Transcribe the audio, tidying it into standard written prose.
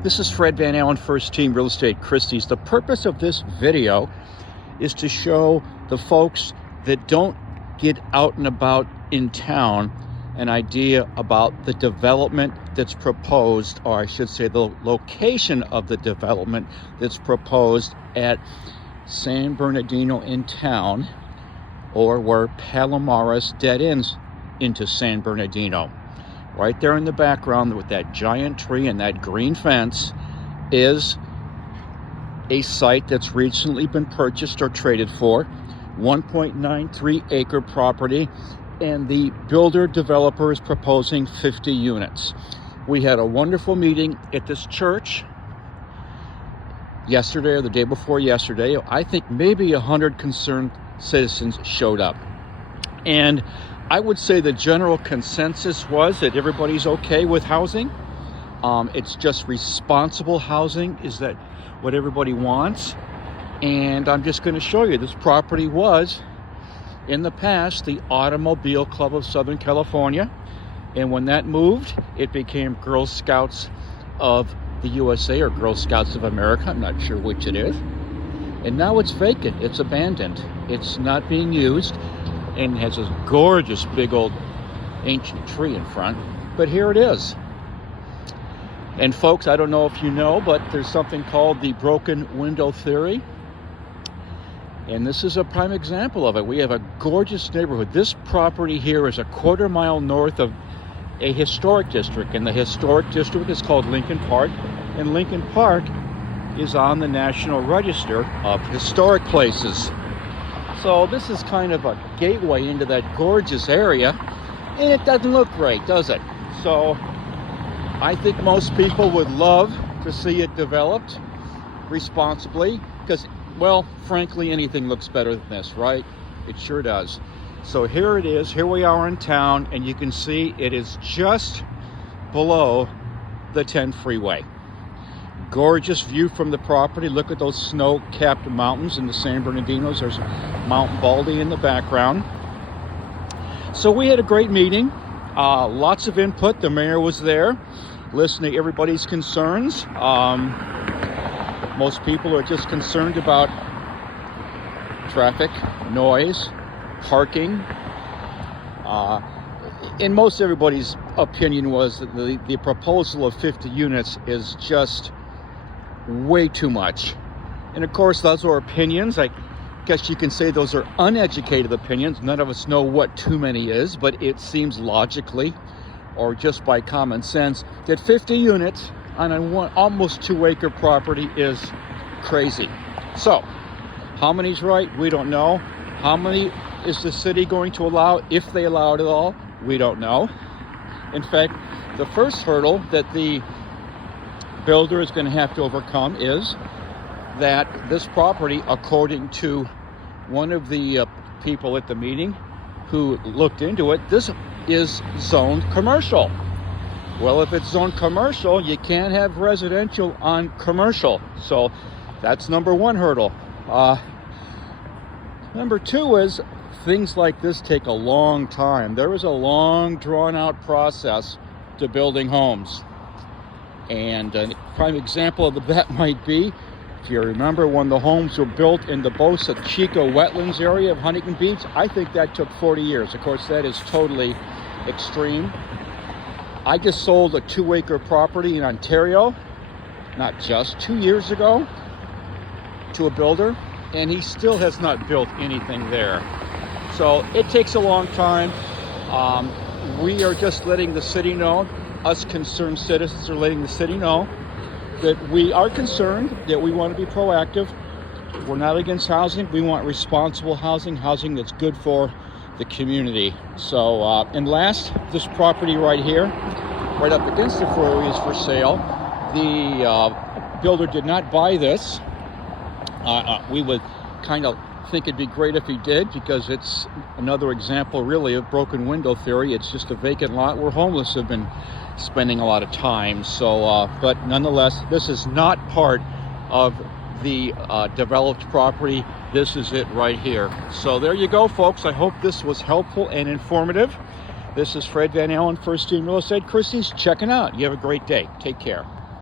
This is Fred Van Allen, First Team Real Estate Christie's. The purpose of this video is to show the folks that don't get out and about in town an idea about the development that's proposed, or I should say the location of the development that's proposed at San Bernardino in town, or where Palomares dead ends into San Bernardino. Right there in the background with that giant tree and that green fence is a site that's recently been purchased or traded for, 1.93 acre property, and the builder developer is proposing 50 units. We had a wonderful meeting at this church yesterday or the day before yesterday. I think maybe 100 concerned citizens showed up. And I would say the general consensus was that everybody's okay with housing. It's just responsible housing is that what everybody wants. And I'm just going to show you, this property was in the past the Automobile Club of Southern California. And when that moved, it became Girl Scouts of the USA or Girl Scouts of America. I'm not sure which it is. And now it's vacant. It's abandoned. It's not being used. And has this gorgeous big old ancient tree in front. But here it is. And folks, I don't know if you know, but there's something called the broken window theory. And this is a prime example of it. We have a gorgeous neighborhood. This property here is a quarter mile north of a historic district. And the historic district is called Lincoln Park. And Lincoln Park is on the National Register of Historic Places. So this is kind of a gateway into that gorgeous area, and it doesn't look great, does it? So I think most people would love to see it developed responsibly because, well, frankly, anything looks better than this, right? It sure does. So here it is. Here we are in town, and you can see it is just below the 10 freeway. Gorgeous view from the property. Look at those snow-capped mountains in the San Bernardinos. There's Mount Baldy in the background. So we had a great meeting. Lots of input. The mayor was there, listening to everybody's concerns. Most people are just concerned about traffic, noise, parking. And most everybody's opinion was that the proposal of 50 units is just way too much. And of course, those are opinions. I guess you can say those are uneducated opinions. None of us know what too many is, but it seems logically, or just by common sense, that 50 units on a almost 2 acre property is crazy. So, how many's right? We don't know. How many is the city going to allow, if they allow it at all? We don't know. In fact, the first hurdle that the builder is going to have to overcome is that this property, according to one of the people at the meeting who looked into it, this is zoned commercial. Well, if it's zoned commercial, you can't have residential on commercial. So that's number one hurdle. Number two is things like this take a long time. There is a long, drawn-out process to building homes. And a prime example of that might be, if you remember, when the homes were built in the Boca Chica wetlands area of Huntington Beach, I think that took 40 years. Of course, that is totally extreme. I just sold a 2 acre property in Ontario, not just 2 years ago, to a builder, and he still has not built anything there. So it takes a long time. We are just letting the city know, us concerned citizens are letting the city know that we are concerned, that we want to be proactive. We're not against housing. We want responsible housing, housing that's good for the community. So, and last, this property right here, right up against the freeway, is for sale. The builder did not buy this. We would kind of think it'd be great if he did, because it's another example really of broken window theory. It's just a vacant lot where homeless have been spending a lot of time. So but nonetheless, this is not part of the developed property. This is it right here. So there you go, folks. I hope this was helpful and informative. This is Fred Van Allen, First Team Real Estate Christie's, checking out. You have a great day. Take care.